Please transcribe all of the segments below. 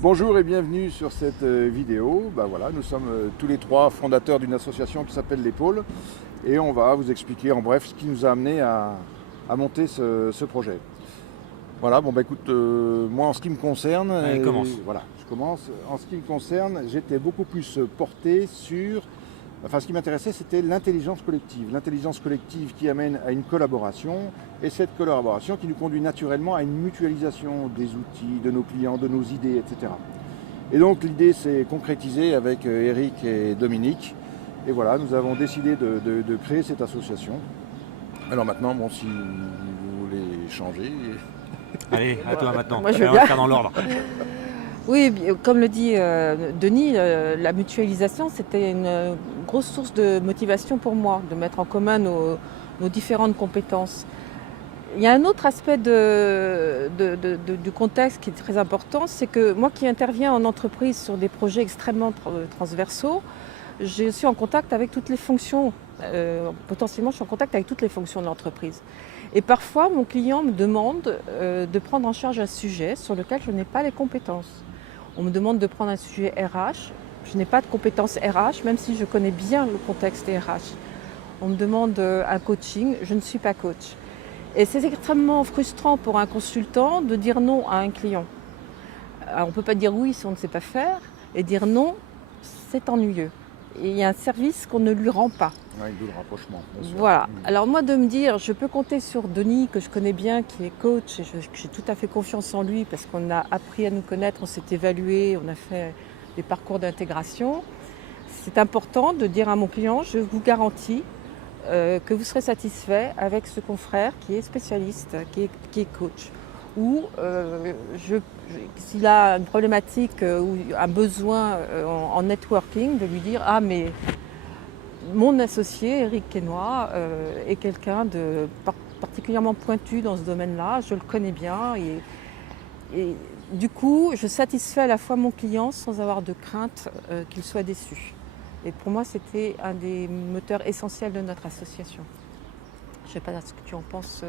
Bonjour et bienvenue sur cette vidéo. Voilà, nous sommes tous les trois fondateurs d'une association qui s'appelle Les Pôles et on va vous expliquer en bref ce qui nous a amené à monter ce projet. Voilà, écoute, moi en ce qui me concerne, Allez, commence. voilà, je commence. En ce qui me concerne, j'étais beaucoup plus porté sur. Enfin, ce qui m'intéressait, c'était l'intelligence collective qui amène à une collaboration, et cette collaboration qui nous conduit naturellement à une mutualisation des outils, de nos clients, de nos idées, etc. Et donc l'idée s'est concrétisée avec Eric et Dominique, et voilà, nous avons décidé de créer cette association. Alors maintenant, si vous voulez changer... Allez, à toi maintenant. Moi, je Allez, veux on va bien. faire dans l'ordre. Oui, comme le dit Denis, la mutualisation, c'était une grosse source de motivation pour moi, de mettre en commun nos différentes compétences. Il y a un autre aspect du contexte qui est très important, c'est que moi qui interviens en entreprise sur des projets extrêmement transversaux, je suis en contact avec toutes les fonctions. Potentiellement, je suis en contact avec toutes les fonctions de l'entreprise. Et parfois, mon client me demande de prendre en charge un sujet sur lequel je n'ai pas les compétences. On me demande de prendre un sujet RH. Je n'ai pas de compétences RH, même si je connais bien le contexte RH. On me demande un coaching. Je ne suis pas coach. Et c'est extrêmement frustrant pour un consultant de dire non à un client. Alors, on ne peut pas dire oui si on ne sait pas faire. Et dire non, c'est ennuyeux. Et il y a un service qu'on ne lui rend pas. Ouais, d'où le rapprochement, bien sûr. Voilà. Alors moi de me dire, je peux compter sur Denis, que je connais bien, qui est coach, et j'ai tout à fait confiance en lui parce qu'on a appris à nous connaître, on s'est évalué, on a fait des parcours d'intégration. C'est important de dire à mon client, je vous garantis que vous serez satisfait avec ce confrère qui est spécialiste, qui est coach. Ou s'il a une problématique ou un besoin en networking, de lui dire, ah mais mon associé, Eric Quesnoy, est quelqu'un de particulièrement pointu dans ce domaine-là. Je le connais bien et du coup, je satisfais à la fois mon client sans avoir de crainte qu'il soit déçu. Et pour moi, c'était un des moteurs essentiels de notre association. Je ne sais pas ce que tu en penses,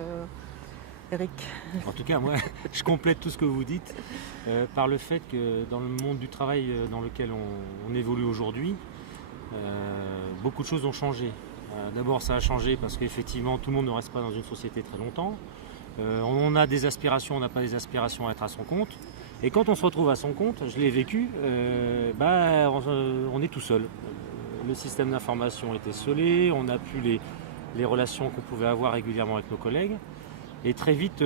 Eric. En tout cas, moi, je complète tout ce que vous dites par le fait que dans le monde du travail dans lequel on évolue aujourd'hui, beaucoup de choses ont changé. D'abord, ça a changé parce qu'effectivement, tout le monde ne reste pas dans une société très longtemps. On a des aspirations, on n'a pas des aspirations à être à son compte. Et quand on se retrouve à son compte, je l'ai vécu, on est tout seul. Le système d'information était scellé, on n'a plus les relations qu'on pouvait avoir régulièrement avec nos collègues. Et très vite,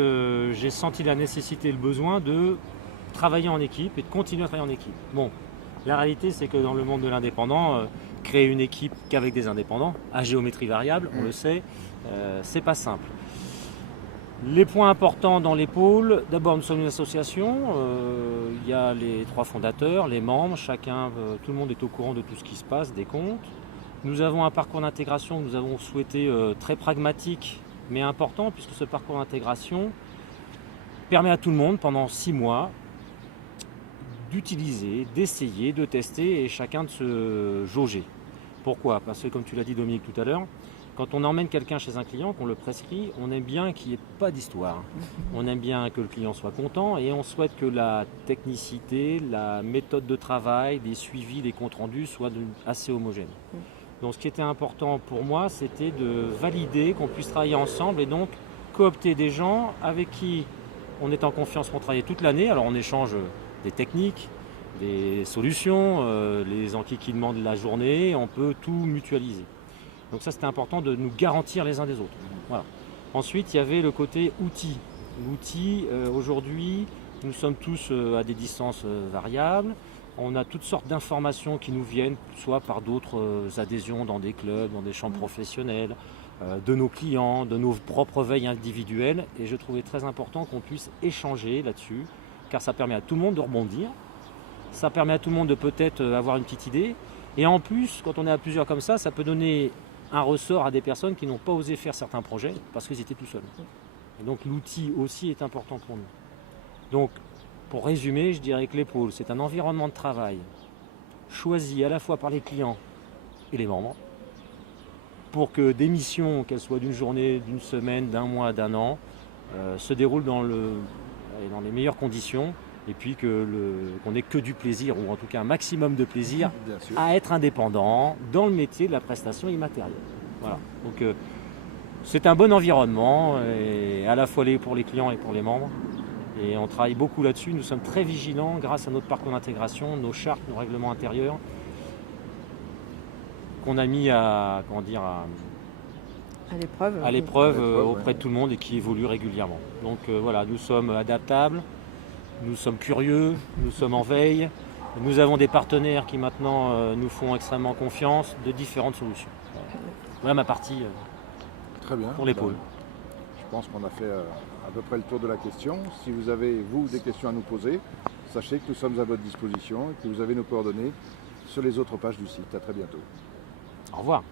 j'ai senti la nécessité et le besoin de travailler en équipe et de continuer à travailler en équipe. Bon, la réalité, c'est que dans le monde de l'indépendant, créer une équipe qu'avec des indépendants, à géométrie variable, on le sait, c'est pas simple. Les points importants dans les pôles, d'abord nous sommes une association, il y a les trois fondateurs, les membres, tout le monde est au courant de tout ce qui se passe, des comptes. Nous avons un parcours d'intégration que nous avons souhaité très pragmatique mais important, puisque ce parcours d'intégration permet à tout le monde pendant 6 mois d'utiliser, d'essayer, de tester et chacun de se jauger. Pourquoi ? Parce que comme tu l'as dit Dominique tout à l'heure, quand on emmène quelqu'un chez un client, qu'on le prescrit, on aime bien qu'il n'y ait pas d'histoire. On aime bien que le client soit content et on souhaite que la technicité, la méthode de travail, les suivis, les comptes rendus soient assez homogènes. Donc ce qui était important pour moi, c'était de valider qu'on puisse travailler ensemble et donc coopter des gens avec qui on est en confiance pour travailler toute l'année. Alors on échange des techniques, des solutions, les enquêtes demandent la journée, on peut tout mutualiser. Donc ça c'était important de nous garantir les uns des autres. Voilà. Ensuite il y avait le côté outils. L'outil, aujourd'hui, nous sommes tous à des distances variables. On a toutes sortes d'informations qui nous viennent, soit par d'autres adhésions dans des clubs, dans des chambres professionnelles, de nos clients, de nos propres veilles individuelles. Et je trouvais très important qu'on puisse échanger là-dessus, car ça permet à tout le monde de rebondir. Ça permet à tout le monde de peut-être avoir une petite idée. Et en plus, quand on est à plusieurs comme ça peut donner un ressort à des personnes qui n'ont pas osé faire certains projets parce qu'ils étaient tout seuls. Et donc l'outil aussi est important pour nous. Donc, pour résumer, je dirais que les pôles, c'est un environnement de travail choisi à la fois par les clients et les membres pour que des missions, qu'elles soient d'une journée, d'une semaine, d'un mois, d'un an, se déroulent dans les meilleures conditions et puis qu'on n'ait que du plaisir, ou en tout cas un maximum de plaisir, Bien sûr. à être indépendant dans le métier de la prestation immatérielle. Voilà. Donc c'est un bon environnement, et à la fois pour les clients et pour les membres. Et on travaille beaucoup là-dessus. Nous sommes très vigilants grâce à notre parcours d'intégration, nos chartes, nos règlements intérieurs, qu'on a mis à l'épreuve auprès de tout le monde et qui évolue régulièrement. Donc voilà, nous sommes adaptables, nous sommes curieux, nous sommes en veille. Nous avons des partenaires qui maintenant nous font extrêmement confiance de différentes solutions. Voilà ma partie Très bien. pour l'épaule. Je pense qu'on a fait à peu près le tour de la question. Si vous avez, vous, des questions à nous poser, sachez que nous sommes à votre disposition et que vous avez nos coordonnées sur les autres pages du site. À très bientôt. Au revoir.